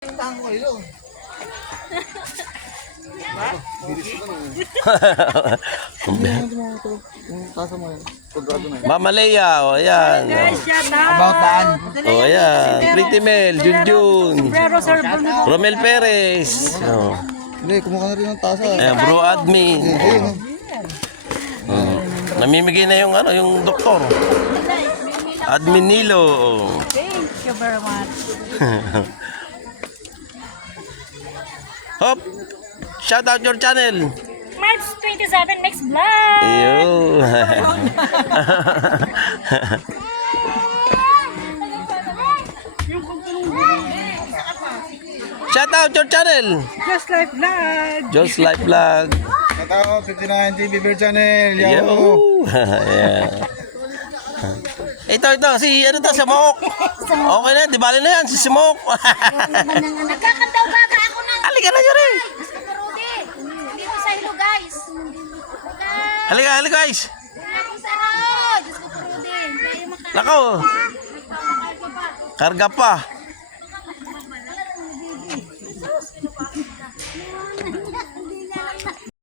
Mama Leia, o ayan. About daan. O ayan. Pretty Mel, Junjun. Romel Perez. O. Hindi, kumuha na rin ng tasa. Ayan, bro admin. Ayun. Namimigay na yung ano, yung doktor. Admin Nilo. Thank you very much. Hop. Shout out your channel. March 27 next vlog. Yo. Shout out your channel. Just like vlog. Just Life Vlog. Matao, 59 TV Beer Channel. Yo. Yeah. Ito, si ano to, si Mok. Okay na, di bali na yan, si Mok. Nagkakantaw baga ako ng Halika na, Yuri. Rudy. Hindi ko sa hilo, guys. Halika, guys. Wala ko sa hilo. Diyos ko po, Rudy. Kaya maka... Nako. Karga pa.